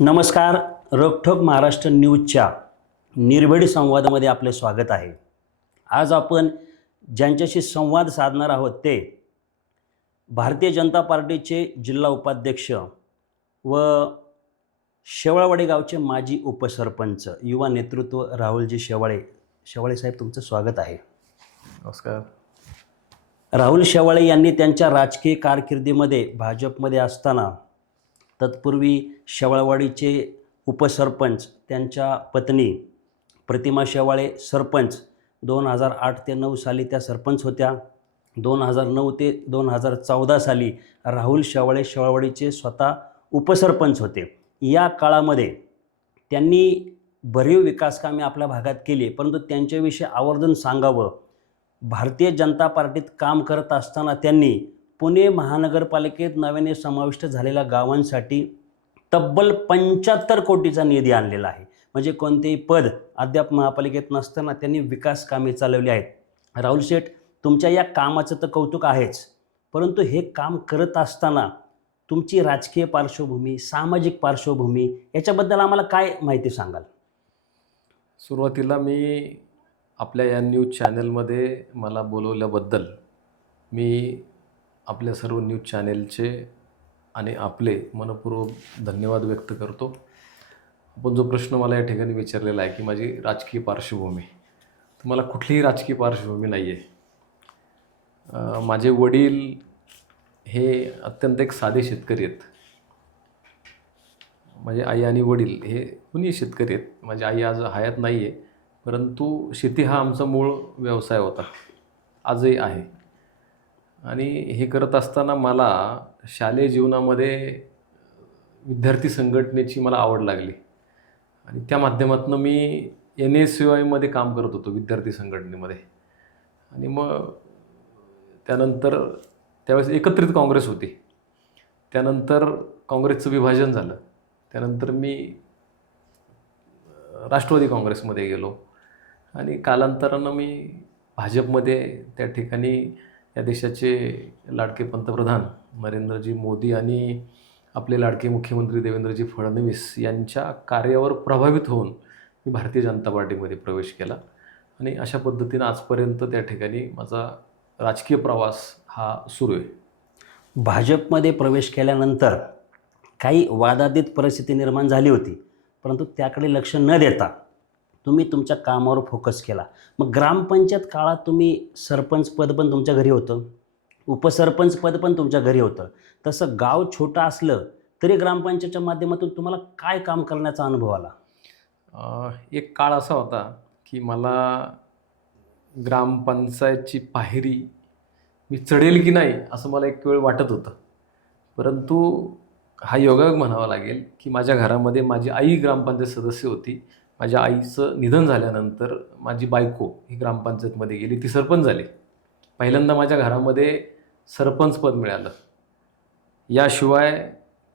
नमस्कार रोकठोक महाराष्ट्र न्यूजच्या निर्भीड संवादामध्ये आपले स्वागत आहे. आज आपण ज्यांच्याशी संवाद साधणार आहोत ते भारतीय जनता पार्टीचे जिल्हा उपाध्यक्ष व शेवाळवाडी गावचे माजी उपसरपंच युवा नेतृत्व राहुलजी शेवाळे. शेवाळे साहेब तुमचं स्वागत आहे. नमस्कार. राहुल शेवाळे यांनी त्यांच्या राजकीय कारकिर्दीमध्ये भाजपमध्ये असताना तत्पूर्वी शेवाळवाडीचे उपसरपंच त्यांच्या पत्नी प्रतिमा शेवाळे सरपंच दोन हजार आठ ते नऊ साली त्या सरपंच होत्या. दोन हजार नऊ ते दोन हजार चौदा साली राहुल शेवाळे शेवाळवाडीचे स्वतः उपसरपंच होते. या काळामध्ये त्यांनी भरीव विकासकामे आपल्या भागात केली परंतु त्यांच्याविषयी आवर्जून सांगावं. भारतीय जनता पार्टीत काम करत असताना त्यांनी पुणे महानगरपालिकेत नव्याने समाविष्ट झालेल्या गावांसाठी तब्बल पंच्याहत्तर कोटीचा निधी आणलेला आहे. म्हणजे कोणतेही पद अद्याप महापालिकेत नसताना त्यांनी विकास कामे चालवली आहेत. राहुल शेठ तुमच्या या कामाचं तर कौतुक आहेच. परंतु हे काम करत असताना तुमची राजकीय पार्श्वभूमी सामाजिक पार्श्वभूमी याच्याबद्दल आम्हाला काय माहिती सांगाल? सुरुवातीला मी आपल्या या न्यूज चॅनलमध्ये मला बोलवल्याबद्दल मी आपल्या सर्व न्यूज चॅनेलचे आणि आपले मनपूर्वक धन्यवाद व्यक्त करतो. आपण जो प्रश्न मला या ठिकाणी विचारलेला आहे की माझी राजकीय पार्श्वभूमी तर मला कुठलीही राजकीय पार्श्वभूमी नाही आहे माझे वडील हे अत्यंत एक साधे शेतकरी आहेत. माझे आई आणि वडील हे कुणी शेतकरी आहेत. माझी आई आज हयात नाही आहे परंतु शेती हा आमचा मूळ व्यवसाय होता. आजही आहे. आणि हे करत असताना मला शालेय जीवनामध्ये विद्यार्थी संघटनेची मला आवड लागली. आणि त्या माध्यमातून मी एन एस यू आयमध्ये काम करत होतो विद्यार्थी संघटनेमध्ये. आणि मग त्यानंतर त्यावेळेस एकत्रित काँग्रेस होती. त्यानंतर काँग्रेसचं विभाजन झालं. त्यानंतर मी राष्ट्रवादी काँग्रेसमध्ये गेलो. आणि कालांतरानं मी भाजपमध्ये त्या ठिकाणी या देशाचे लाडके पंतप्रधान नरेंद्रजी मोदी आणि आपले लाडके मुख्यमंत्री देवेंद्रजी फडणवीस यांच्या कार्यावर प्रभावित होऊन मी भारतीय जनता पार्टीमध्ये प्रवेश केला. आणि अशा पद्धतीनं आजपर्यंत त्या ठिकाणी माझा राजकीय प्रवास हा सुरू आहे. भाजपमध्ये प्रवेश केल्यानंतर काही वादातीत परिस्थिती निर्माण झाली होती परंतु त्याकडे लक्ष न देता तुम्ही तुमच्या कामावर फोकस केला. मग ग्रामपंचायत काळात तुम्ही सरपंच पद पण तुमच्या घरी होतं. उपसरपंच पद पण तुमच्या घरी होतं. तसं गाव छोटं असलं तरी ग्रामपंचायतच्या माध्यमातून तुम्हाला काय काम करण्याचा अनुभव आला? एक काळ असा होता की मला ग्रामपंचायतची पायरी मी चढेल की नाही असं मला एक वेळ वाटत होतं. परंतु हा योगायोग म्हणावा लागेल की माझ्या घरामध्ये माझी आई ग्रामपंचायत सदस्य होती. माझ्या आईचं निधन झाल्यानंतर माझी बायको ही ग्रामपंचायतमध्ये गेली ती सरपंच झाली. पहिल्यांदा माझ्या घरामध्ये सरपंच पद मिळालं. याशिवाय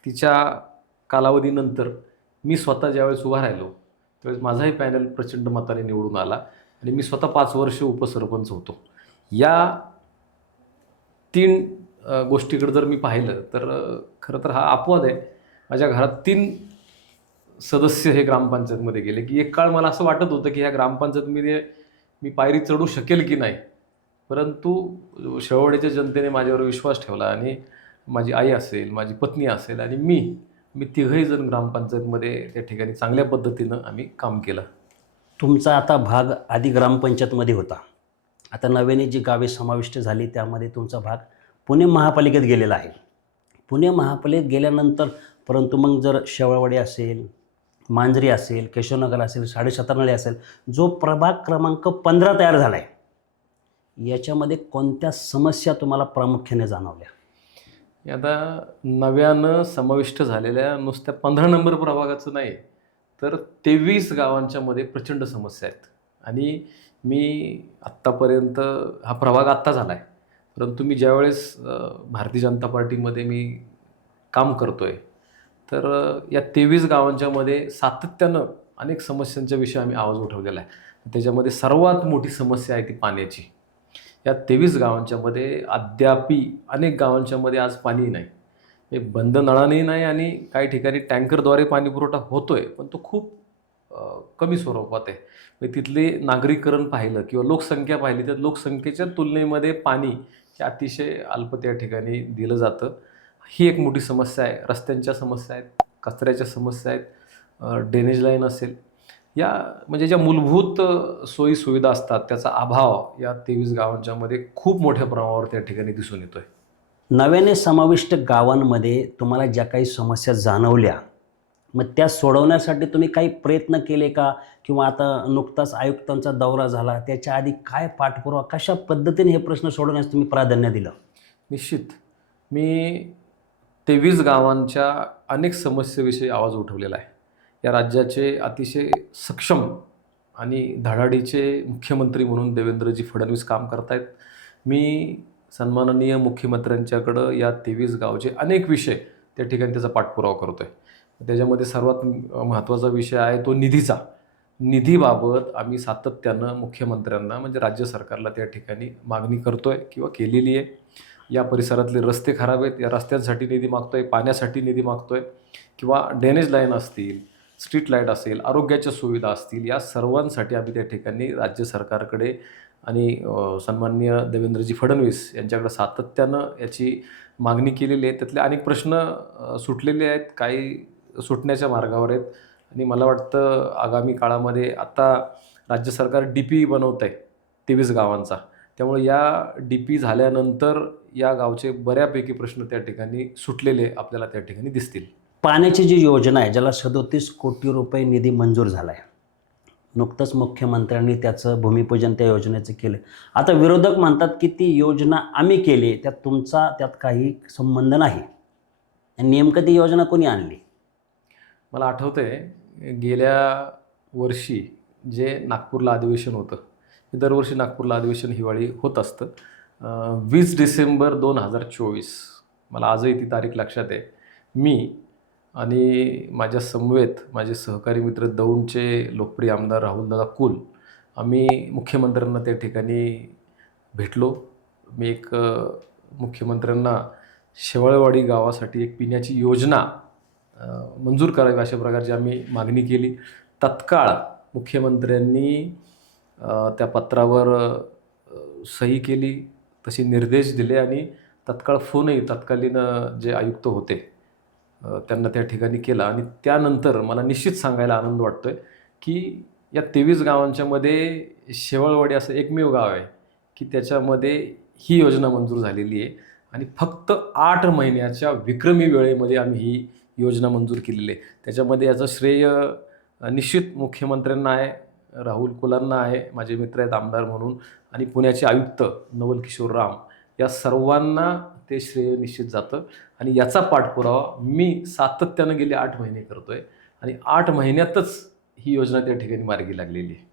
तिच्या कालावधीनंतर मी स्वतः ज्यावेळेस उभा राहिलो त्यावेळेस माझाही पॅनल प्रचंड मताने निवडून आला आणि मी स्वतः पाच वर्ष उपसरपंच होतो. या तीन गोष्टीकडे जर मी पाहिलं तर खरं तर हा अपवाद आहे. माझ्या घरात तीन सदस्य हे ग्रामपंचायतमध्ये गेले की एक काळ मला असं वाटत होतं की ह्या ग्रामपंचायतमध्ये मी पायरी चढू शकेल की नाही. परंतु शेवटच्या जनतेने माझ्यावर विश्वास ठेवला आणि माझी आई असेल माझी पत्नी असेल आणि मी मी तिघही जण ग्रामपंचायतमध्ये त्या ठिकाणी चांगल्या पद्धतीनं आम्ही काम केलं. तुमचा आता भाग आधी ग्रामपंचायतमध्ये होता. आता नव्याने जी गावे समाविष्ट झाली त्यामध्ये तुमचा भाग पुणे महापालिकेत गेलेला आहे. पुणे महापालिकेत गेल्यानंतर परंतु मग जर शेवळवाडी असेल मांजरी असेल केशवनगर असेल साडेसतरानळी असेल जो प्रभाग क्रमांक पंधरा तयार झाला आहे याच्यामध्ये कोणत्या समस्या तुम्हाला प्रामुख्याने जाणवल्या? आता नव्यानं समाविष्ट झालेल्या नुसत्या पंधरा नंबर प्रभागाचं नाही तर तेवीस गावांच्या मध्ये प्रचंड समस्या आहेत. आणि मी आत्तापर्यंत हा प्रभाग आत्ता झाला आहे परंतु मी ज्यावेळेस भारतीय जनता पार्टीमध्ये मी काम करतो आहे तर या तेवीस गावांच्या मध्ये सातत्यानं अनेक समस्यांच्या विषयी आम्ही आवाज उठवलेला आहे. त्याच्यामध्ये सर्वात मोठी समस्या आहे ती पाण्याची. या तेवीस गावांच्यामध्ये अद्यापी अनेक गावांच्यामध्ये आज पाणी नाही. हे बंद नळानेही नाही आणि काही ठिकाणी टँकरद्वारे पाणी पुरवठा आहे पण तो खूप कमी स्वरूपात आहे. म्हणजे तिथले नागरीकरण पाहिलं किंवा लोकसंख्या पाहिली तर लोकसंख्येच्या तुलनेमध्ये पाणी हे अतिशय अल्प त्या ठिकाणी दिलं जातं. ही एक मोठी समस्या आहे. रस्त्यांच्या समस्या आहेत कचऱ्याच्या समस्या आहेत ड्रेनेज लाईन असेल. या म्हणजे ज्या मूलभूत सोयी सुविधा असतात त्याचा अभाव या तेवीस गावांच्या मध्ये खूप मोठ्या प्रमाणावर त्या ठिकाणी दिसून येतोय. नव्याने समाविष्ट गावांमध्ये तुम्हाला ज्या काही समस्या जाणवल्या मग त्या सोडवण्यासाठी तुम्ही काही प्रयत्न केले का? किंवा आता नुकताच आयुक्तांचा दौरा झाला त्याच्या आधी काय पाठपुरावा कशा पद्धतीने हे प्रश्न सोडवण्यास तुम्ही प्राधान्य दिलं? निश्चित. मी तेवीस गावांच्या अनेक समस्येविषयी आवाज उठवलेला आहे. या राज्याचे अतिशय सक्षम आणि धडाडीचे मुख्यमंत्री म्हणून देवेंद्रजी फडणवीस काम करतायत. मी सन्माननीय मुख्यमंत्र्यांच्याकडं या तेवीस गावचे अनेक विषय त्या ठिकाणी त्याचा पाठपुरावा करतो आहे त्याच्यामध्ये सर्वात महत्त्वाचा विषय आहे तो निधीचा. निधीबाबत आम्ही सातत्यानं मुख्यमंत्र्यांना म्हणजे राज्य सरकारला त्या ठिकाणी मागणी करतो आहे किंवा केलेली आहे. या परिसरातले रस्ते खराब आहेत. या रस्त्यांसाठी निधी मागतो आहे पाण्यासाठी निधी मागतो आहे किंवा ड्रेनेज लाईन असतील स्ट्रीट लाइट असेल आरोग्याच्या सुविधा असतील या सर्वांसाठी आम्ही त्या ठिकाणी राज्य सरकारकडे आणि सन्माननीय देवेंद्रजी फडणवीस यांच्याकडे सातत्यानं याची मागणी केलेली आहे. त्यातले अनेक प्रश्न सुटलेले आहेत. काही सुटण्याच्या मार्गावर आहेत. आणि मला वाटतं आगामी काळामध्ये आता राज्य सरकार डी पी बनवत आहे तेवीस गावांचा. त्यामुळे या डी पी झाल्यानंतर या गावचे बऱ्यापैकी प्रश्न त्या ठिकाणी सुटलेले आपल्याला त्या ठिकाणी दिसतील. पाण्याची जी योजना आहे ज्याला सदोतीस कोटी रुपये निधी मंजूर झाला आहे नुकतंच मुख्यमंत्र्यांनी त्याचं भूमिपूजन त्या योजनेचं केलं. आता विरोधक म्हणतात की ती योजना आम्ही केली त्यात तुमचा त्यात काही संबंध नाही. नेमकं ती योजना कोणी आणली? मला आठवतंय गेल्या वर्षी जे नागपूरला अधिवेशन होतं दरवर्षी नागपूरला अधिवेशन हिवाळी होत असतं. वीस डिसेंबर दोन हजार चोवीस मला आजही ती तारीख लक्षात आहे. मी आणि माझ्या समवेत माझे सहकारी मित्र दौंडचे लोकप्रिय आमदार राहुलदादा कुल आम्ही मुख्यमंत्र्यांना त्या ठिकाणी भेटलो. मी एक मुख्यमंत्र्यांना शेवाळवाडी गावासाठी एक पिण्याची योजना मंजूर करावी अशा प्रकारची आम्ही मागणी केली. तत्काळ मुख्यमंत्र्यांनी त्या पत्रावर सही केली तसे निर्देश दिले आणि तत्काळ फोनही तत्कालीन जे आयुक्त होते त्यांना त्या ठिकाणी केला. आणि त्यानंतर मला निश्चित सांगायला आनंद वाटतो आहे की या तेवीस गावांच्यामध्ये शेवळवाडी असं एकमेव गाव आहे की त्याच्यामध्ये ही योजना मंजूर झालेली आहे. आणि फक्त आठ महिन्याच्या विक्रमी वेळेमध्ये आम्ही ही योजना मंजूर केलेली आहे. त्याच्यामध्ये याचं श्रेय निश्चित मुख्यमंत्र्यांना आहे. राहुल कुलांना आहे माझे मित्र आहेत आमदार म्हणून आणि पुण्याचे आयुक्त नवल किशोर राम या सर्वांना ते श्रेय निश्चित जातं. आणि याचा पाठपुरावा मी सातत्यानं गेले आठ महिने करतो आहे आणि आठ महिन्यातच ही योजना त्या ठिकाणी मार्गी लागलेली आहे.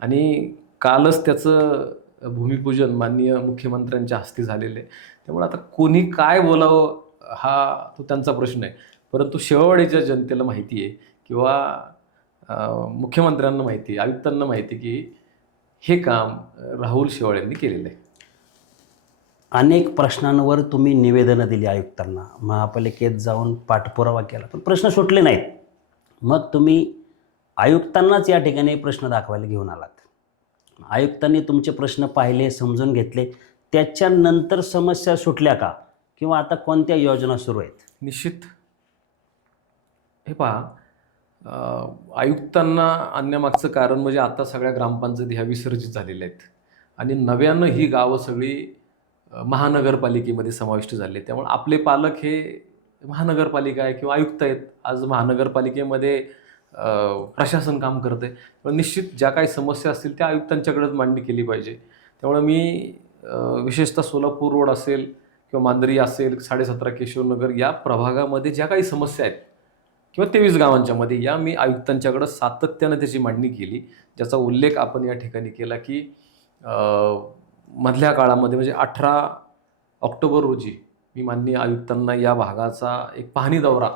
आणि कालच त्याचं भूमिपूजन माननीय मुख्यमंत्र्यांच्या हस्ते झालेलं आहे. त्यामुळे आता कोणी काय बोलावं हा तो त्यांचा प्रश्न आहे. परंतु शेववाडीच्या जनतेला माहिती आहे किंवा मुख्यमंत्र्यांना माहिती आयुक्तांना माहिती की हे काम राहुल शेवाळ यांनी केलेलं आहे. अनेक प्रश्नांवर तुम्ही निवेदनं दिली आयुक्तांना. महापालिकेत जाऊन पाठपुरावा केला पण प्रश्न सुटले नाहीत. मग तुम्ही आयुक्तांनाच या ठिकाणी प्रश्न दाखवायला घेऊन आलात. आयुक्तांनी तुमचे प्रश्न पाहिले समजून घेतले. त्याच्यानंतर समस्या सुटल्या का? किंवा आता कोणत्या योजना सुरू आहेत? निश्चित. हे पहा आयुक्तांना आणण्यामागचं कारण म्हणजे आता सगळ्या ग्रामपंचायती ह्या विसर्जित झालेल्या आहेत. आणि नव्यानं ही गावं सगळी महानगरपालिकेमध्ये समाविष्ट झाले त्यामुळे आपले पालक हे महानगरपालिका आहे किंवा आयुक्त आहेत. आज महानगरपालिकेमध्ये प्रशासन काम करते पण निश्चित ज्या काही समस्या असतील त्या आयुक्तांच्याकडेच मांडणी केली पाहिजे. त्यामुळे मी विशेषतः सोलापूर रोड असेल किंवा मांजरी असेल साडेसतरा केशवनगर या प्रभागामध्ये ज्या काही समस्या आहेत किंवा तेवीस गावांच्यामध्ये या मी आयुक्तांच्याकडं सातत्यानं त्याची मांडणी केली ज्याचा उल्लेख आपण या ठिकाणी केला की मधल्या काळामध्ये म्हणजे अठरा ऑक्टोबर रोजी मी माननीय आयुक्तांना या भागाचा एक पाहणी दौरा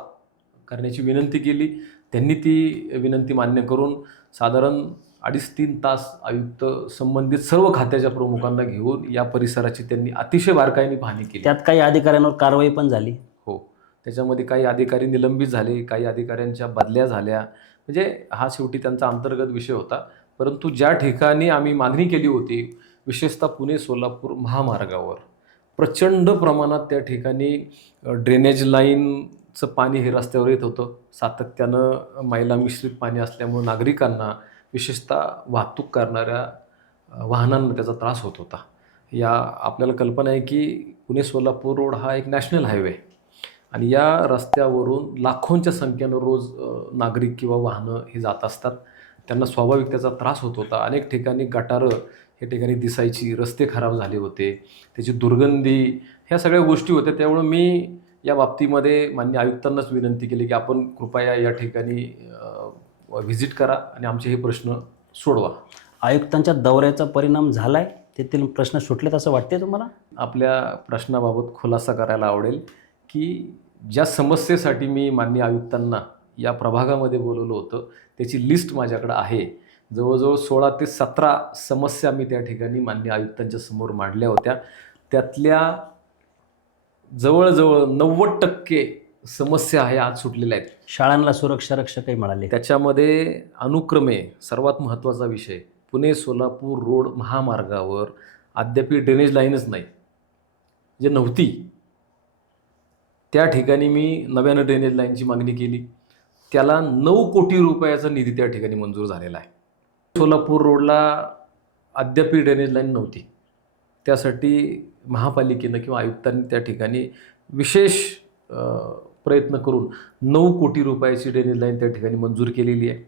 करण्याची विनंती केली. त्यांनी ती विनंती मान्य करून साधारण अडीच तीन तास आयुक्त संबंधित सर्व खात्याच्या प्रमुखांना घेऊन या परिसराची त्यांनी अतिशय बारकाईने पाहणी केली. त्यात काही अधिकाऱ्यांवर कारवाई पण झाली. त्याच्यामध्ये काही अधिकारी निलंबित झाले काही अधिकाऱ्यांच्या बदल्या झाल्या. म्हणजे हा शेवटी त्यांचा अंतर्गत विषय होता. परंतु ज्या ठिकाणी आम्ही मागणी केली होती विशेषतः पुणे सोलापूर महामार्गावर प्रचंड प्रमाणात त्या ठिकाणी ड्रेनेज लाईनचं पाणी हे रस्त्यावर येत होतं. सातत्यानं मैला मिश्रित पाणी असल्यामुळं नागरिकांना विशेषतः वाहतूक करणाऱ्या वाहनांना त्याचा त्रास होत होता. या आपल्याला कल्पना आहे की पुणे सोलापूर रोड हा एक नॅशनल हायवे आणि या रस्त्यावरून लाखोंच्या संख्येनं रोज नागरिक किंवा वाहनं हे जात असतात. त्यांना स्वाभाविक त्याचा त्रास होत होता. अनेक ठिकाणी गटारं या ठिकाणी दिसायची रस्ते खराब झाले होते. त्याची दुर्गंधी ह्या सगळ्या गोष्टी होत्या. त्यामुळं मी या बाबतीमध्ये मान्य आयुक्तांनाच विनंती केली की आपण कृपया या ठिकाणी व्हिजिट करा आणि आमचे हे प्रश्न सोडवा. आयुक्तांच्या दौऱ्याचा परिणाम झालाय? तेथील प्रश्न सुटलेत असं वाटते तुम्हाला? आपल्या प्रश्नाबाबत खुलासा करायला आवडेल. की ज्या समस्येसाठी मी मान्य आयुक्तांना या प्रभागामध्ये बोलवलं होतं त्याची लिस्ट माझ्याकडं आहे. जवळजवळ सोळा ते सतरा समस्या मी त्या ठिकाणी मान्य आयुक्तांच्या समोर मांडल्या होत्या. त्यातल्या जवळजवळ नव्वद टक्के समस्या ह्या आज सुटलेल्या आहेत. शाळांना सुरक्षा रक्षकही मिळाले त्याच्यामध्ये अनुक्रमे सर्वात महत्त्वाचा विषय पुणे सोलापूर रोड महामार्गावर अद्याप ड्रेनेज लाईनच नाही. जे नव्हती त्या ठिकाणी मी नव्यानं ड्रेनेज लाईनची मागणी केली. त्याला नऊ कोटी रुपयाचा निधी त्या ठिकाणी मंजूर झालेला आहे. सोलापूर रोडला अद्यापी ड्रेनेज लाईन नव्हती. त्यासाठी महापालिकेनं किंवा आयुक्तांनी त्या ठिकाणी विशेष प्रयत्न करून नऊ कोटी रुपयाची ड्रेनेज लाईन त्या ठिकाणी मंजूर केलेली आहे.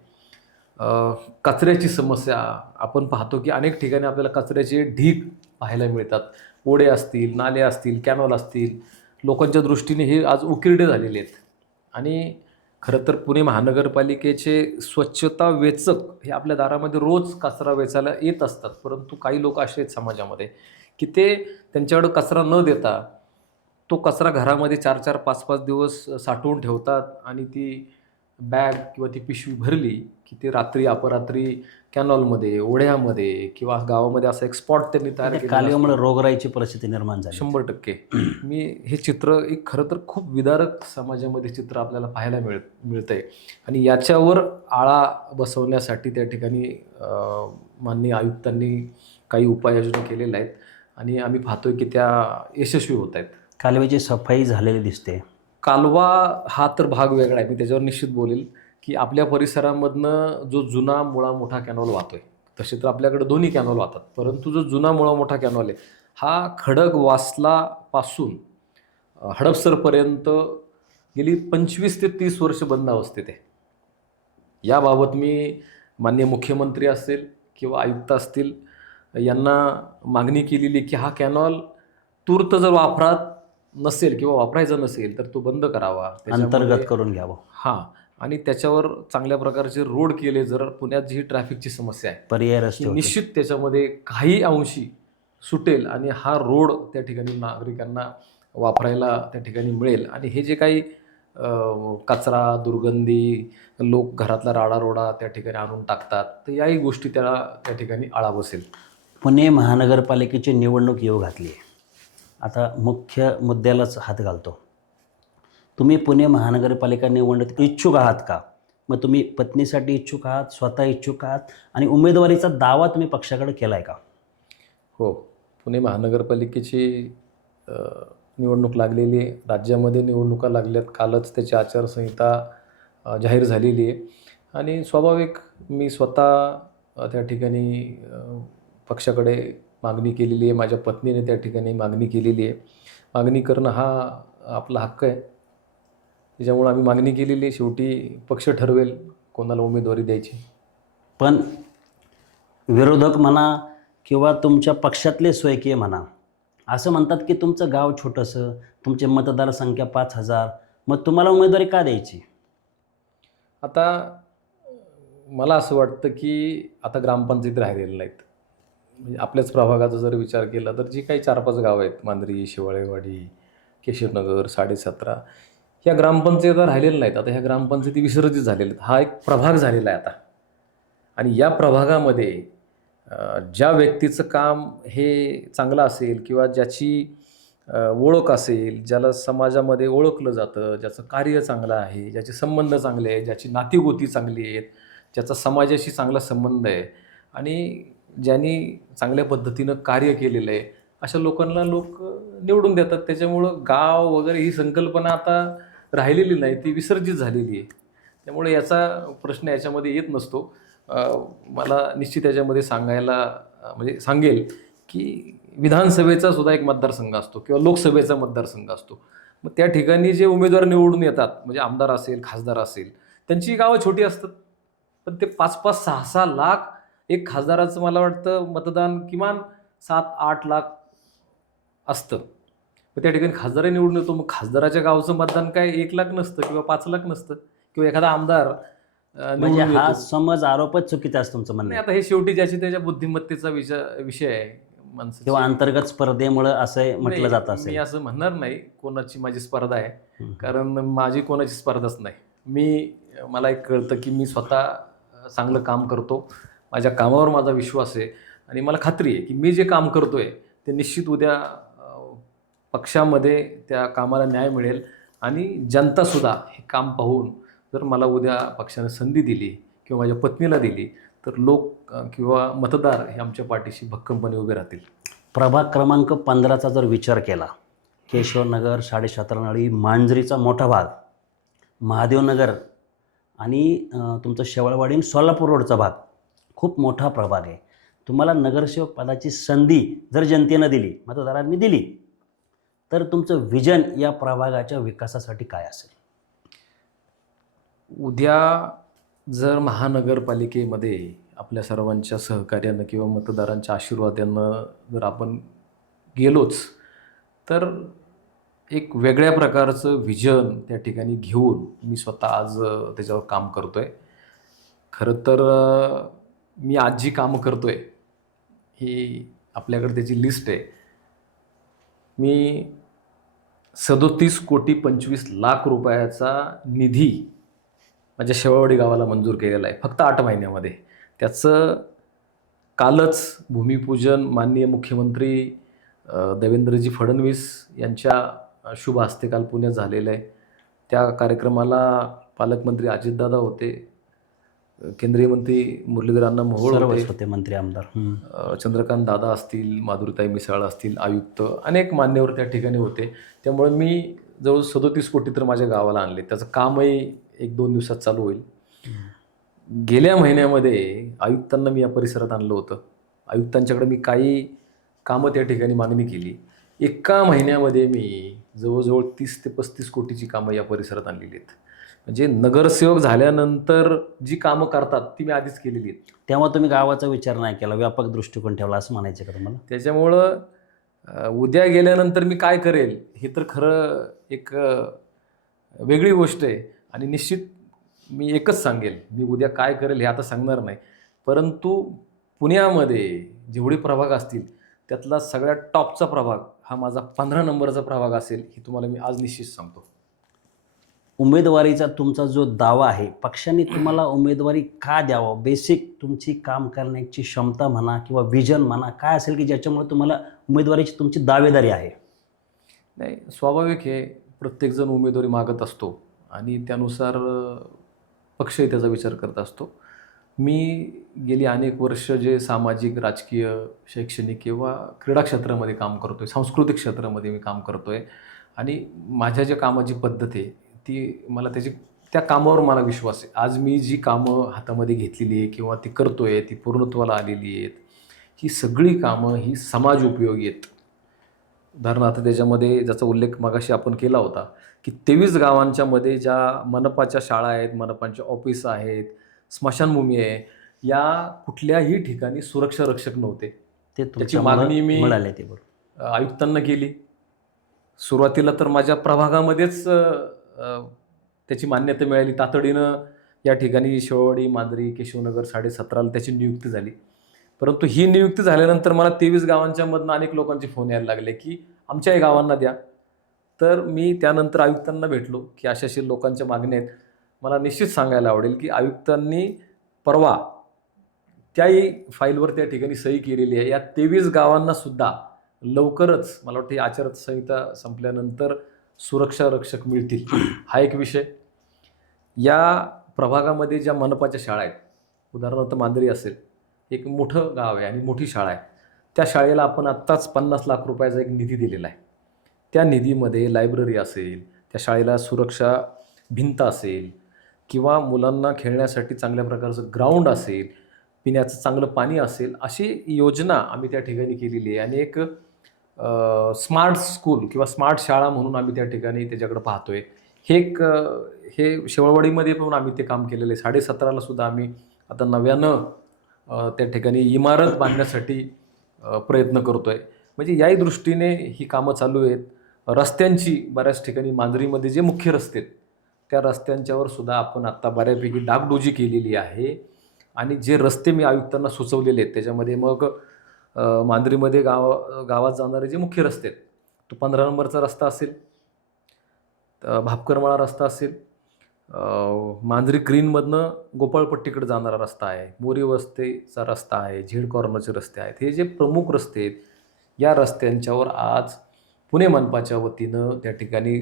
कचऱ्याची समस्या आपण पाहतो की अनेक ठिकाणी आपल्याला कचऱ्याचे ढीग पाहायला मिळतात. ओढे असतील नाले असतील कॅनॉल असतील लोकांच्या दृष्टीने हे आज उकिरडे झालेले आहेत. आणि खरं तर पुणे महानगरपालिकेचे स्वच्छता वेचक हे आपल्या दारामध्ये रोज कचरा वेचायला येत असतात. परंतु काही लोक असे आहेत समाजामध्ये की ते त्यांच्याकडं कचरा न देता तो कचरा घरामध्ये चार चार पाच पाच दिवस साठवून ठेवतात आणि ती बॅग किंवा ती पिशवी भरली की ते रात्री अपरात्री कॅनॉलमध्ये ओढ्यामध्ये किंवा गावामध्ये असा एक स्पॉट त्यांनी तयार. कालव्यामुळे रोगराईची परिस्थिती निर्माण झाली. शंभर टक्के. मी हे चित्र एक खरं तर खूप विदारक समाजामध्ये चित्र आपल्याला पाहायला मिळ मिळतंय. आणि याच्यावर आळा बसवण्यासाठी त्या ठिकाणी माननीय आयुक्तांनी काही उपाययोजना केलेल्या आहेत. आणि आम्ही पाहतोय की त्या यशस्वी होत आहेत. कालव्याची सफाई झालेली दिसते. कालवा हा तर भाग वेगळा आहे. मी त्याच्यावर निश्चित बोलेल. की आपल्या परिसरामधनं जो जुना मुळा मोठा कॅनॉल वाहतोय तसे तर आपल्याकडे दोन्ही कॅनॉल वाहतात. परंतु जो जुना मुळा मोठा कॅनॉल आहे हा खडक वासलापासून हडपसरपर्यंत गेली पंचवीस ते तीस वर्ष बंद अवस्थेत आहे. याबाबत मी माननीय मुख्यमंत्री असेल किंवा आयुक्त असतील यांना मागणी केलेली की हा कॅनॉल तूर्त जर वापरात नसेल किंवा वापरायचा नसेल तर तो बंद करावा. अंतर्गत करून घ्यावं. हां. आणि त्याच्यावर चांगल्या प्रकारचे रोड केले जर पुण्यात जी ट्रॅफिकची समस्या आहे पर्याय रस्ते होते. निश्चित त्याच्यामध्ये काही अंशी सुटेल आणि हा रोड त्या ठिकाणी नागरिकांना वापरायला त्या ठिकाणी मिळेल. आणि हे जे काही अं, कचरा दुर्गंधी लोक घरातला राडारोडा त्या ठिकाणी आणून टाकतात तर याही गोष्टी त्याला त्या ठिकाणी आळा बसेल. पुणे महानगरपालिकेची निवडणूक येऊ घातली आहे. आता मुख्य मुद्द्यालाच हात घालतो. तुम्ही पुणे महानगरपालिका निवडणूक इच्छुक आहात का? मग तुम्ही पत्नीसाठी इच्छुक आहात स्वतः इच्छुक आहात आणि उमेदवारीचा दावा तुम्ही पक्षाकडे केला आहे का? हो पुणे महानगरपालिकेची निवडणूक लागलेली आहे. राज्यामध्ये निवडणुका लागल्यात. कालच त्याची आचारसंहिता जाहीर झालेली आहे. आणि स्वाभाविक मी स्वतः त्या ठिकाणी पक्षाकडे मागणी केलेली आहे. माझ्या पत्नीने त्या ठिकाणी मागणी केलेली आहे. मागणी करणं हा आपला हक्क आहे. त्याच्यामुळं आम्ही मागणी केलेली आहे शेवटी पक्ष ठरवेल कोणाला उमेदवारी द्यायची. पण विरोधक म्हणा किंवा तुमच्या पक्षातले स्वयकीय म्हणा असं म्हणतात की तुमचं गाव छोटंसं तुमची मतदारसंख्या पाच हजार मग तुम्हाला उमेदवारी का द्यायची? आता मला असं वाटतं की आता ग्रामपंचायती राहिलेल्या नाहीत. म्हणजे आपल्याच प्रभागाचा जर विचार केला तर जी काही चार पाच गावं आहेत मांजरी शिवाळेवाडी केशवनगर साडेसतरा ह्या ग्रामपंचायती राहिलेल्या नाहीत. आता ह्या ग्रामपंचायती विसर्जित झालेल्या आहेत. हा एक प्रभाग झालेला आहे आता. आणि या प्रभागामध्ये ज्या व्यक्तीचं काम हे चांगलं असेल किंवा ज्याची ओळख असेल ज्याला समाजामध्ये ओळखलं जातं ज्याचं कार्य चांगलं आहे ज्याचे संबंध चांगले आहेत ज्याची नातीगोती चांगली आहेत ज्याचा समाजाशी चांगला संबंध आहे आणि ज्यांनी चांगल्या पद्धतीनं कार्य केलेलं आहे अशा लोकांना लोक निवडून देतात. त्याच्यामुळं गाव वगैरे ही संकल्पना आता राहिलेली नाही ती विसर्जित झालेली आहे. त्यामुळे याचा प्रश्न याच्यामध्ये येत नसतो. मला निश्चित याच्यामध्ये सांगायला म्हणजे सांगेल की विधानसभेचा सुद्धा एक मतदारसंघ असतो किंवा लोकसभेचा मतदारसंघ असतो. मग त्या ठिकाणी जे उमेदवार निवडून येतात म्हणजे आमदार असेल खासदार असेल त्यांची गावं छोटी असतात. पण ते पाच पाच सहा सहा लाख एक खासदाराचं मला वाटतं मतदान किमान सात आठ लाख असतं. मग त्या ठिकाणी खासदारही निवडून येतो. मग खासदाराच्या गावचं मतदान काय एक लाख नसतं किंवा पाच लाख नसतं किंवा एखादा आमदार म्हणजे हा. समज आरोपच चुकीचा असतो तुमचं म्हणणं नाही आता हे शेवटी ज्याची त्याच्या बुद्धिमत्तेचा विषय विषय आहे माणसाची- किंवा अंतर्गत स्पर्धेमुळे असं म्हटलं जात मी असेल असं म्हणणार नाही कोणाची माझी स्पर्धा आहे. कारण माझी कोणाची स्पर्धाच नाही. मी मला एक कळतं की मी स्वतः चांगलं काम करतो. माझ्या कामावर माझा विश्वास आहे. आणि मला खात्री आहे की मी जे काम करतोय ते निश्चित उद्या पक्षामध्ये त्या कामाला न्याय मिळेल आणि जनतासुद्धा हे काम पाहून जर मला उद्या पक्षाने संधी दिली किंवा माझ्या पत्नीला दिली तर लोक किंवा मतदार हे आमच्या पाठीशी भक्कमपणे उभे राहतील. प्रभाग क्रमांक पंधराचा जर विचार केला केशवनगर साडेसतरा मांजरीचा मोठा भाग महादेवनगर आणि तुमचं शेवळवाडी आणि सोलापूर रोडचा भाग खूप मोठा प्रभाग आहे. तुम्हाला नगरसेवक पदाची संधी जर जनतेनं दिली मतदारांनी दिली तर तुमचं विजन या प्रभागाच्या विकासासाठी काय असेल? उद्या जर महानगरपालिकेमध्ये आपल्या सर्वांच्या सहकार्यानं किंवा मतदारांच्या आशीर्वादानं जर आपण गेलोच तर एक वेगळ्या प्रकारचं व्हिजन त्या ठिकाणी घेऊन मी स्वतः आज त्याच्यावर काम करतो आहे खरं तर मी आज जी कामं करतो आहे ही आपल्याकडे त्याची लिस्ट आहे. मी सदोतीस कोटी पंचवीस लाख रुपयाचा निधी माझ्या शेवावडी गावाला मंजूर केलेला आहे. फक्त आठ महिन्यामध्ये. त्याचं कालच भूमिपूजन माननीय मुख्यमंत्री देवेंद्रजी फडणवीस यांच्या शुभ हस्ते काल पुण्यात झालेलं आहे. त्या कार्यक्रमाला पालकमंत्री अजितदादा होते. केंद्रीय मंत्री मुरलीधर अण्णा मोहोळ होते. मंत्री आमदार. चंद्रकांत दादा असतील माधुरीताई मिसाळ असतील आयुक्त अनेक मान्यवर त्या ठिकाणी होते. त्यामुळे मी जवळ सदोतीस कोटी तर माझ्या गावाला आणले. त्याचं कामही एक दोन दिवसात चालू होईल. गेल्या महिन्यामध्ये आयुक्तांना मी या परिसरात आणलं होतं. आयुक्तांच्याकडे मी काही कामं त्या ठिकाणी मागणी केली. एका महिन्यामध्ये मी जवळजवळ तीस ते पस्तीस कोटीची कामं या परिसरात आणलेली आहेत. म्हणजे नगरसेवक झाल्यानंतर जी कामं करतात ती मी आधीच केलेली आहेत. तेव्हा तुम्ही गावाचा विचार नाही केला व्यापक दृष्टिकोन ठेवला असं म्हणायचं का तुम्हाला? त्याच्यामुळं अ, उद्या गेल्यानंतर मी काय करेल हे तर खरं एक अ, वेगळी गोष्ट आहे. आणि निश्चित मी एकच सांगेल मी उद्या काय करेल हे आता सांगणार नाही. परंतु पुण्यामध्ये जेवढे प्रभाग असतील त्यातला सगळ्यात टॉपचा प्रभाग हा माझा पंधरा नंबरचा प्रभाग असेल हे तुम्हाला मी आज निश्चित सांगतो. उमेदवारीचा तुमचा जो दावा आहे पक्षाने तुम्हाला उमेदवारी का द्यावं? बेसिक तुमची काम करण्याची क्षमता म्हणा किंवा विजन म्हणा काय असेल की ज्याच्यामुळे तुम्हाला उमेदवारीची तुमची दावेदारी आहे? नाही स्वाभाविक आहे प्रत्येकजण उमेदवारी मागत असतो आणि त्यानुसार पक्षही त्याचा विचार करत असतो. मी गेली अनेक वर्ष जे सामाजिक राजकीय शैक्षणिक किंवा क्रीडा क्षेत्रामध्ये काम करतो आहे सांस्कृतिक क्षेत्रामध्ये मी काम करतो आहे आणि माझ्या ज्या कामाची पद्धत आहे ती मला त्याची त्या कामावर मला विश्वास आहे. आज मी जी कामं हातामध्ये घेतलेली आहे किंवा ती करतो आहे ती पूर्णत्वाला आलेली आहेत ही सगळी कामं ही समाज उपयोगी आहेत. उदाहरणार्थ त्याच्यामध्ये ज्याचा उल्लेख मगाशी आपण केला होता की तेवीस गावांच्या मध्ये ज्या मनपाच्या शाळा आहेत मनपाच्या ऑफिस आहेत स्मशानभूमी आहे या कुठल्याही ठिकाणी सुरक्षा रक्षक नव्हते. ते त्याची मागणी मी- आयुक्तांना केली. सुरुवातीला तर माझ्या प्रभागामध्येच त्याची मान्यता मिळाली. तातडीनं या ठिकाणी शेववाडी मांजरी केशवनगर साडेसतराला त्याची नियुक्ती झाली. परंतु ही नियुक्ती झाल्यानंतर मला तेवीस गावांच्या मधनं अनेक लोकांचे फोन यायला लागले की आमच्याही गावांना द्या. तर मी त्यानंतर आयुक्तांना भेटलो की अशा अशा लोकांच्या मागण्या आहेत. मला निश्चित सांगायला आवडेल की आयुक्तांनी परवा त्याही फाईलवर त्या ठिकाणी सही केलेली आहे. या तेवीस गावांना सुद्धा लवकरच मला वाटतं आचारसंहिता संपल्यानंतर सुरक्षा रक्षक मिळतील. हा एक विषय. या प्रभागामध्ये ज्या मनपाच्या शाळा आहेत उदाहरणार्थ मांजरी असेल एक मोठं गाव आहे आणि मोठी शाळा आहे. त्या शाळेला आपण आत्ताच पन्नास लाख रुपयाचा एक निधी दिलेला आहे. त्या निधीमध्ये लायब्ररी असेल त्या शाळेला सुरक्षा भिंत असेल किंवा मुलांना खेळण्यासाठी चांगल्या प्रकारचं ग्राउंड असेल पिण्याचं चांगलं पाणी असेल अशी योजना आम्ही त्या ठिकाणी केलेली आहे. आणि एक स्मार्ट स्कूल किंवा स्मार्ट शाळा म्हणून आम्ही त्या ठिकाणी त्याच्याकडे पाहतोय. हे एक हे शेवळवाडीमध्ये पण आम्ही ते काम केलेलं. आहे साडेसतराला सुद्धा आम्ही आता नव्यानं त्या ठिकाणी इमारत बांधण्यासाठी प्रयत्न प्रयत्न करतोय. म्हणजे याही दृष्टीने ही कामं चालू आहेत. रस्त्यांची बऱ्याच ठिकाणी मांजरीमध्ये जे मुख्य रस्ते आहेत त्या रस्त्यांच्यावर सुद्धा आपण आत्ता बऱ्यापैकी डागडोजी केलेली आहे. आणि जे रस्ते मी आयुक्तांना सुचवलेले आहेत त्याच्यामध्ये मग मांजरीमध्ये गाव गावात जाणारे जे मुख्य रस्ते आहेत तो पंधरा नंबरचा रस्ता असेल भापकरमाळा रस्ता असेल मांजरी ग्रीनमधनं गोपाळपट्टीकडे जाणारा रस्ता आहे मोरी वस्तीचा रस्ता आहे झेड कॉर्नरचे रस्ते आहेत हे जे प्रमुख रस्ते आहेत या रस्त्यांच्यावर आज पुणे मनपाच्या वतीनं त्या ठिकाणी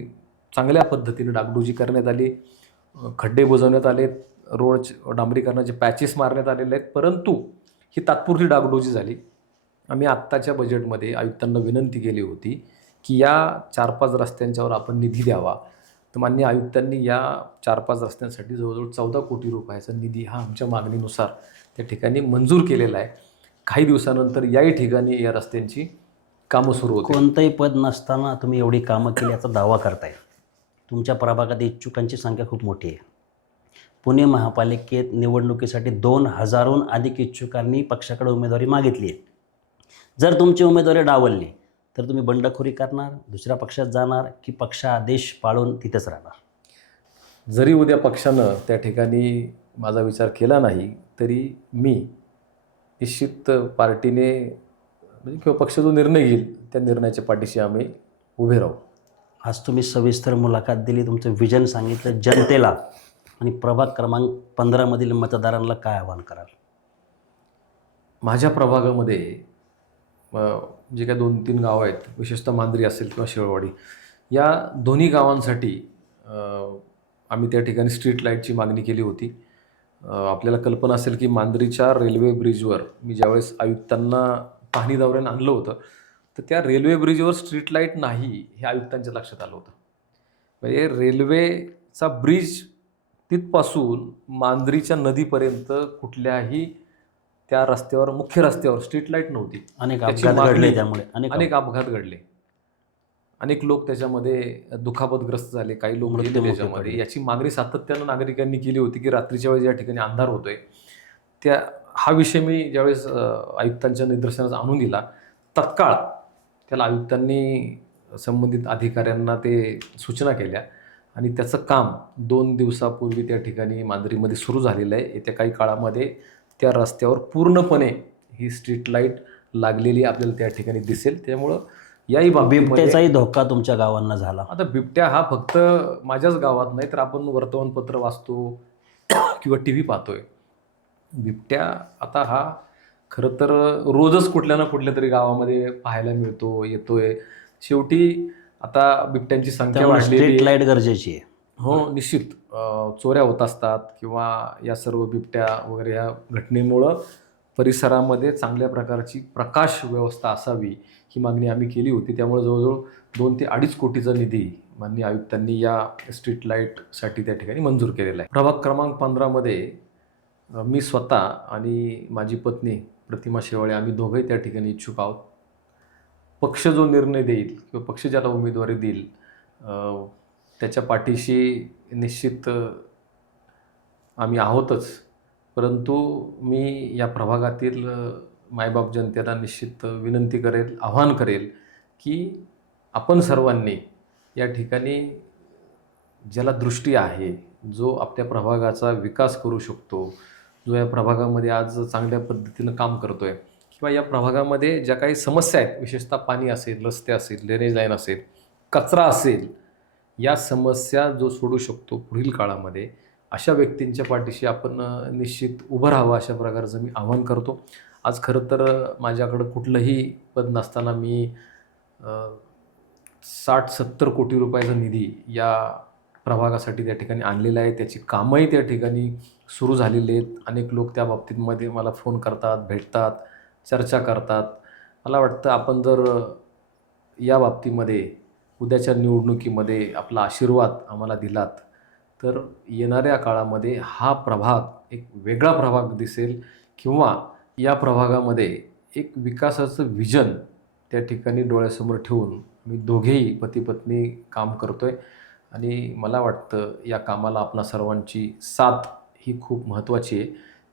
चांगल्या पद्धतीने डागडुजी करण्यात आली खड्डे बुजवण्यात आले रोड डांबरीकरणाचे पॅचेस मारण्यात आलेले आहेत परंतु ही तात्पुरती डागडुजी झाली. आम्ही आत्ताच्या बजेटमध्ये आयुक्तांना विनंती केली होती की या चार पाच रस्त्यांच्यावर आपण निधी द्यावा. तर मान्य आयुक्तांनी या चार पाच रस्त्यांसाठी जवळजवळ चौदा कोटी रुपयाचा निधी हा आमच्या मागणीनुसार त्या ठिकाणी मंजूर केलेला आहे. काही दिवसानंतर याही ठिकाणी या रस्त्यांची कामं सुरू होते कोणतंही पद नसताना तुम्ही एवढी कामं केली याचा दावा करताय. तुमच्या प्रभागात इच्छुकांची संख्या खूप मोठी आहे. पुणे महापालिकेत निवडणुकीसाठी दोन हजारहून अधिक इच्छुकांनी पक्षाकडे उमेदवारी मागितली आहे. जर तुमची उमेदवारी डावलली तर तुम्ही बंडखोरी करणार दुसऱ्या पक्षात जाणार की पक्षादेश पाळून तिथेच राहणार? जरी उद्या पक्षानं त्या ठिकाणी माझा विचार केला नाही तरी मी निश्चित पार्टीने म्हणजे किंवा पक्ष जो निर्णय घेईल त्या निर्णयाच्या पाठीशी आम्ही उभे राहू. आज तुम्ही सविस्तर मुलाखत दिली तुमचं विजन सांगितलं जनतेला आणि प्रभाग क्रमांक पंधरामधील मतदारांना काय आवाहन कराल? माझ्या प्रभागामध्ये जे काय दोन तीन गावं आहेत विशेषतः मांजरी असेल किंवा शेळवाडी या दोन्ही गावांसाठी आम्ही त्या ठिकाणी स्ट्रीट लाईटची मागणी केली होती. आपल्याला कल्पना असेल की मांजरीच्या रेल्वे ब्रिजवर मी ज्यावेळेस आयुक्तांना पाहणी दौऱ्यानं आणलं होतं तर त्या रेल्वे ब्रिजवर स्ट्रीट लाइट नाही हे आयुक्तांच्या लक्षात आलं होतं. म्हणजे रेल्वेचा ब्रिज तिथपासून मांजरीच्या नदीपर्यंत कुठल्याही त्या रस्त्यावर मुख्य रस्त्यावर स्ट्रीट लाइट नव्हती. अनेक त्याची अपघात मागणी- घडले त्यामुळे अनेक अनेक अपघात. घडले. अनेक लोक त्याच्यामध्ये दुखापतग्रस्त झाले काही लोक गेले त्याच्यामध्ये. पडले. याची मागणी सातत्यानं नागरिकांनी केली होती की रात्रीच्या वेळेस या ठिकाणी अंधार होतोय. त्या हा विषय मी ज्यावेळेस अ, आयुक्तांच्या निदर्शनास आणून दिला तत्काळ त्याला आयुक्तांनी संबंधित अधिकाऱ्यांना ते सूचना केल्या आणि त्याचं काम दोन दिवसापूर्वी त्या ठिकाणी मांजरीमध्ये सुरू झालेलं आहे. येत्या काही काळामध्ये त्या रस्त्यावर पूर्णपणे ही स्ट्रीट लाइट लागलेली आपल्याला त्या ठिकाणी दिसेल. त्यामुळं याही बिबट्याचाही धोका तुमच्या गावांना झाला. आता बिबट्या हा फक्त माझ्याच गावात नाही तर आपण वर्तमानपत्र वाचतो किंवा टी व्ही पाहतोय. बिबट्या आता हा खरं तर रोजच कुठल्या ना कुठल्या तरी गावामध्ये पाहायला मिळतो येतोय. शेवटी आता बिबट्यांची संख्या वाढलेली आहे. लाइट गरजेची आहे. हो निश्चित. चोऱ्या होत असतात किंवा या सर्व बिबट्या वगैरे या घटनेमुळं परिसरामध्ये चांगल्या प्रकारची प्रकाश व्यवस्था असावी ही मागणी आम्ही केली होती. त्यामुळे जवळजवळ दोन ते अडीच कोटीचा निधी माननीय आयुक्तांनी या स्ट्रीट लाईटसाठी त्या ठिकाणी मंजूर केलेला आहे. प्रभाग क्रमांक पंधरामध्ये मी स्वतः आणि माझी पत्नी प्रतिमा शेवाळे आम्ही दोघंही त्या ठिकाणी इच्छुक आहोत. पक्ष जो निर्णय देईल किंवा पक्ष ज्याला उमेदवारी देईल त्याच्या पाठीशी निश्चित आम्ही आहोतच. परंतु मी या प्रभागातील मायबाप जनतेला निश्चित विनंती करेल आव्हान करेल की आपण सर्वांनी या ठिकाणी ज्याला दृष्टी आहे जो आपल्या प्रभागाचा विकास करू शकतो जो या प्रभागामध्ये आज चांगल्या पद्धतीनं काम करतो आहे किंवा या प्रभागामध्ये ज्या काही समस्या आहेत विशेषतः पाणी असेल रस्ते असेल ड्रेनेज लाईन असेल कचरा असेल या समस्या जो सोडू शकतो पुढील काळामध्ये अशा व्यक्तींच्या पाठीशी आपण निश्चित उभं राहावं अशा प्रकारचं मी आवाहन करतो. आज खरं तर माझ्याकडं कुठलंही पद नसताना मी साठ सत्तर कोटी रुपयाचा निधी या प्रभागासाठी त्या ठिकाणी आणलेला आहे. त्याची कामंही त्या ठिकाणी सुरू झालेली आहेत. अनेक लोक त्या बाबतीमध्ये मला फोन करतात भेटतात चर्चा करतात. मला वाटतं आपण जर या बाबतीमध्ये उद्याच्या निवडणुकीमध्ये आपला आशीर्वाद आम्हाला दिलात तर येणाऱ्या काळामध्ये हा प्रभाग एक वेगळा प्रभाग दिसेल किंवा या प्रभागामध्ये एक विकासाचं विजन त्या ठिकाणी डोळ्यासमोर ठेवून मी दोघेही पती पत्नी काम करतो आहे आणि मला वाटतं या कामाला आपणा सर्वांची साथ ही खूप महत्त्वाची आहे.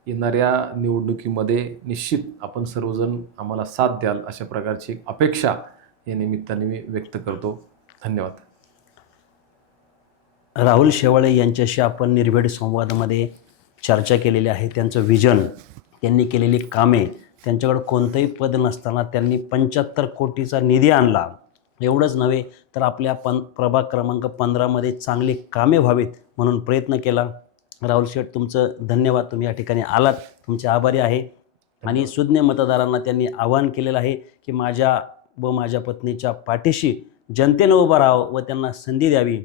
येणाऱ्या निवडणुकीमध्ये निश्चित आपण सर्वजण आम्हाला साथ द्याल अशा प्रकारची एक अपेक्षा या निमित्ताने मी व्यक्त करतो. धन्यवाद. राहुल शेवाळे यांच्याशी आपण निर्भीड संवादामध्ये चर्चा केलेली आहे. त्यांचं विजन त्यांनी केलेली कामे त्यांच्याकडं कोणतंही पद नसताना त्यांनी पंच्याहत्तर कोटीचा निधी आणला. एवढंच नव्हे तर आपल्या पं प्रभाग क्रमांक पंधरामध्ये चांगली कामे व्हावीत म्हणून प्रयत्न केला. राहुल शेठ तुमचं धन्यवाद. तुम्ही या ठिकाणी आलात. तुमचे आभारी आहे. आणि सुज्ञ मतदारांना त्यांनी आवाहन केलेलं आहे की माझ्या व माझ्या पत्नीच्या पाठीशी जनतेनं उभं राहावं व त्यांना संधी द्यावी.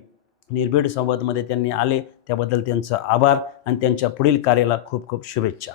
निर्भीड संवादमध्ये त्यांनी आले त्याबद्दल त्यांचं आभार आणि त्यांच्या पुढील कार्याला खूप खूप शुभेच्छा.